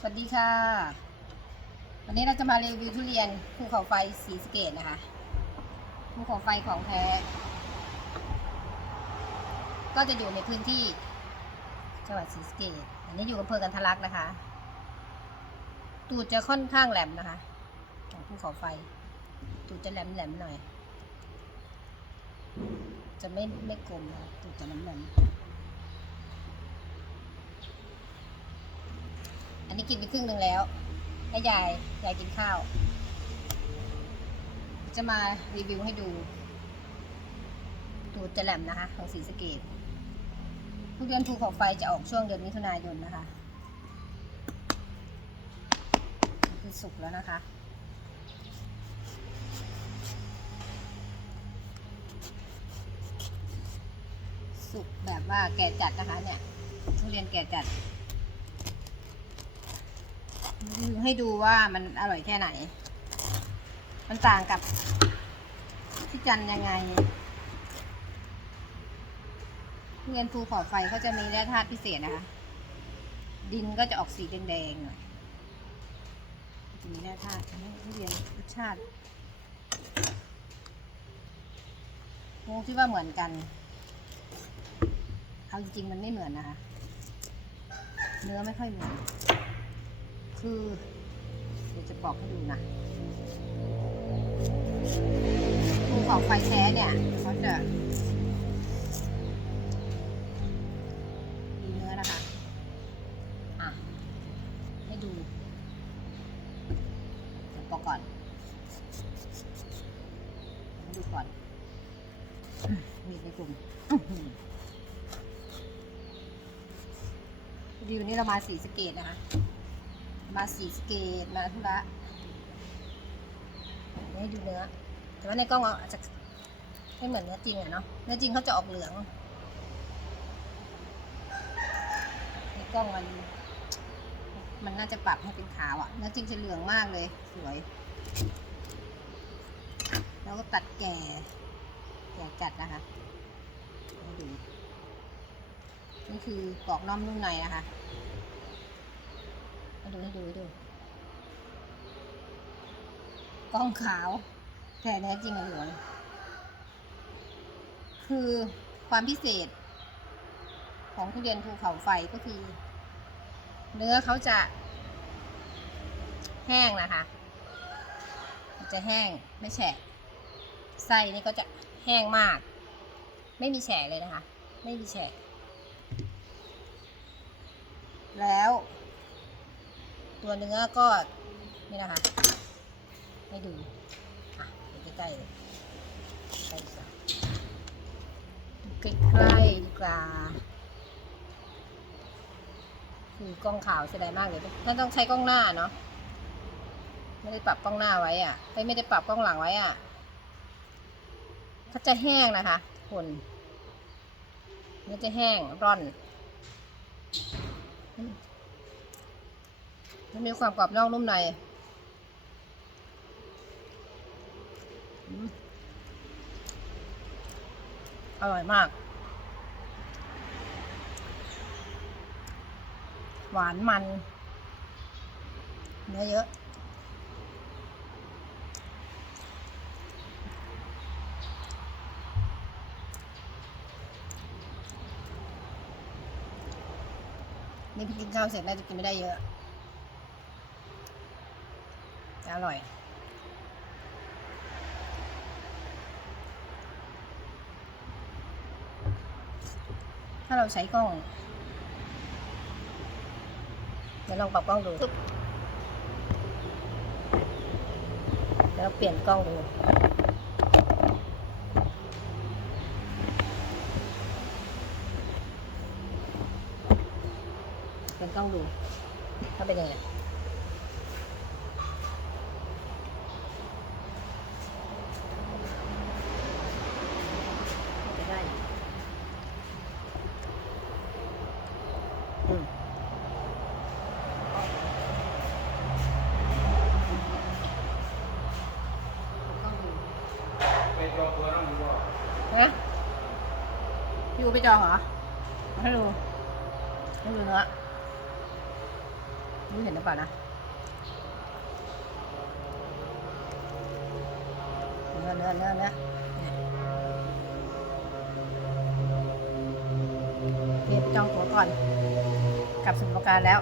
สวัสดีค่ะ วันนี้เราจะมารีวิวทุเรียนภูเขาไฟสีสเกตนะคะภูเขาไฟของแท้ ก็จะอยู่ในพื้นที่จังหวัดศรีสะเกตอันนี้อยู่อำเภอกันทะลักนะคะ ตูดจะค่อนข้างแหลมนะคะ ของภูเขาไฟ ตูดจะแหลมแหลมๆหน่อย จะไม่ไม่กลมนะตูดจะแหลมแหลม อันนี้กินไปครึ่งหนึ่งแล้วให้ยายยายกินข้าว จะมารีวิวให้ดูตูดจะแหลมนะคะ ของสีสเกตทุเรียนภูเขาไฟจะออกช่วงเดือนมิถุนายนนะคะ คือสุกแล้วนะคะสุกแบบว่าแก่จัดนะคะเนี่ยทุเรียนแก่จัด ให้ดูว่ามันอร่อยแค่ไหน มันต่างกับที่จันยังไงเรียนภูเขาไฟเขาจะมีแร่ธาตุพิเศษนะคะ ดินก็จะออกสีแดงๆหน่อยจะมีแร่ธาตุทุเรียนรสชาติงงที่ว่าเหมือนกัน เอาจริงๆมันไม่เหมือนนะคะ เนื้อไม่ค่อยเหมือน คือเดี๋ยวจะบอกให้ดูนะภูเขาไฟแท้เนี่ยเขาจะมีเนื้อนะคะอะให้ดูเดี๋ยวบอกก่อนดูก่อน มีในกลุ่มดีวันนี้เรามาสีสเกตนะคะ มาสีสเกตมาธุระให้ดูเนื้อ แต่ว่าในกล้องอาจจะไม่เหมือนเนื้อจริงอะเนาะ เนื้อจริงเขาจะออกเหลือง ในกล้องมัน มันน่าจะปรับให้เป็นขาวอะเนื้อจริงจะเหลืองมากเลย สวย แล้วก็ตัดแก่ แก่จัดนะคะดูนี่คือกรอกน้อมนุ่มในนะคะ ให้ดูให้ดูให้ดูกล้องขาว แต่แท้จริงอะเหลืองคือความพิเศษ ของทุเรียนภูเขาไฟก็คือ เนื้อเขาจะ แห้งนะคะ จะแห้งไม่แฉะไส้นี่ก็จะแห้งมาก ไม่มีแฉะเลยนะคะ ไม่มีแฉะแล้ว ตัวเนื้อก็นี่นะคะให้ดูอะใกล้ๆเลยใกล้ๆดูใกล้ดีกว่าคือกล้องขาวเสียดายมากเลยท่านต้องใช้กล้องหน้าเนาะไม่ได้ปรับกล้องหน้าไว้อะไม่ได้ปรับกล้องหลังไว้อะเขาจะแห้งนะคะคนเนื้อจะแห้งร่อน มันมีความกรอบนอกนุ่มในอร่อยมาก หวานมันเนื้อเยอะนี่พี่กินข้าวเสร็จน่าจะกินไม่ได้เยอะ แต่อร่อย ถ้าเราใช้กล้อง เดี๋ยวลองปรับกล้องดู เดี๋ยวเราเปลี่ยนกล้องดูเปลี่ยนกล้องดู ถ้าเป็นยังไง จะได้อยู่อืมต้องดู ไปจองตัวน้องดูว่า ฮะ พี่อูไปจองเหรอให้ดูให้ดูเนื้อดูเห็นหรือเปล่านะเนื้อเนื้อเนื้อเนื้อเก็บจองตัวก่อน กลับสมุทรปราการแล้ว